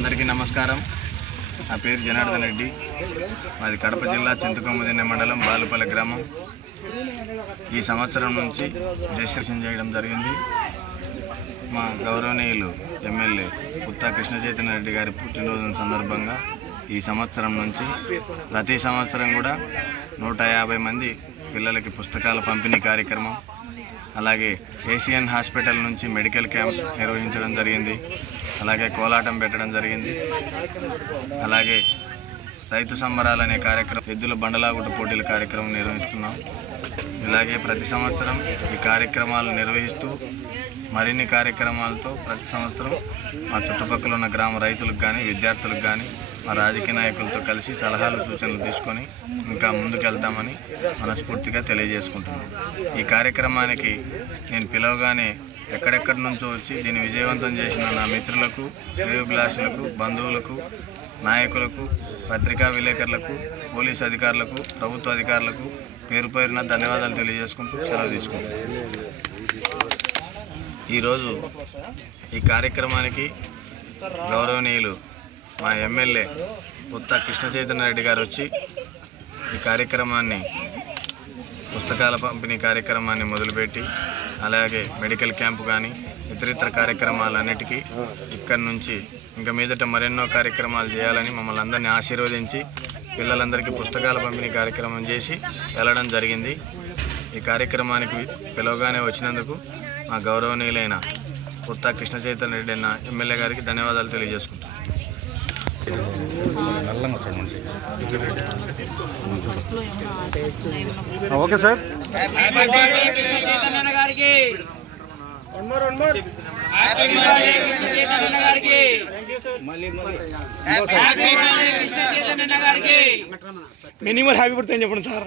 అందరికీ నమస్కారం. నా పేరు జనార్దన్ రెడ్డి. మాది కడప జిల్లా చింతకొమ్మదిన్నె మండలం బాలుపల్లి గ్రామం. ఈ సంవత్సరం నుంచి రిజిస్ట్రేషన్ చేయడం జరిగింది. మా గౌరవనీయులు ఎమ్మెల్యే పుత్తా కృష్ణ చైతన్య రెడ్డి గారి పుట్టినరోజు సందర్భంగా ఈ సంవత్సరం నుంచి ప్రతి సంవత్సరం కూడా 150 మంది పిల్లలకి పుస్తకాల పంపిణీ కార్యక్రమం, అలాగే ఏషియన్ హాస్పిటల్ నుంచి మెడికల్ క్యాంప్ నిర్వహించడం జరిగింది. అలాగే కోలాటం పెట్టడం జరిగింది. అలాగే రైతు సంబరాలు అనే కార్యక్రమం, ఎద్దుల బండలాగుట పోటీల కార్యక్రమం నిర్వహిస్తున్నాం. ఇలాగే ప్రతి సంవత్సరం ఈ కార్యక్రమాలు నిర్వహిస్తూ మరిన్ని కార్యక్రమాలతో ప్రతి సంవత్సరం మా చుట్టుపక్కల ఉన్న గ్రామ రైతులకు కానీ విద్యార్థులకు కానీ మా రాజకీయ నాయకులతో కలిసి సలహాలు సూచనలు తీసుకొని ఇంకా ముందుకెళ్తామని మనస్ఫూర్తిగా తెలియజేసుకుంటున్నాను. ఈ కార్యక్రమానికి నేను పిలవగానే ఎక్కడెక్కడి నుంచో వచ్చి దీన్ని విజయవంతం చేసిన నా మిత్రులకు, శ్రేయోభిలాషులకు, బంధువులకు, నాయకులకు, పత్రికా విలేకరులకు, పోలీసు అధికారులకు, ప్రభుత్వ అధికారులకు పేరు పేరున ధన్యవాదాలు తెలియజేసుకుంటూ సెలవు తీసుకుంటాను. ఈరోజు ఈ కార్యక్రమానికి గౌరవనీయులు మా ఎమ్మెల్యే పుత్తా కృష్ణ చైతన్య రెడ్డి గారు వచ్చి ఈ కార్యక్రమాన్ని, పుస్తకాల పంపిణీ కార్యక్రమాన్ని మొదలుపెట్టి అలాగే మెడికల్ క్యాంపు కానీ ఇతరితర కార్యక్రమాలన్నిటికీ ఇక్కడి నుంచి ఇంకా మీదట మరెన్నో కార్యక్రమాలు చేయాలని మమ్మల్ని అందరినీ ఆశీర్వదించి పిల్లలందరికీ పుస్తకాల పంపిణీ కార్యక్రమం చేసి వెళ్ళడం జరిగింది. ఈ కార్యక్రమానికి పిలవగానే వచ్చినందుకు మా గౌరవనీయులైన పుత్తా కృష్ణ చైతన్య రెడ్డి అన్న ఎమ్మెల్యే గారికి ధన్యవాదాలు తెలియజేసుకుంటాం. Okay sir. Minimal happy birthday చెప్పండి సార్.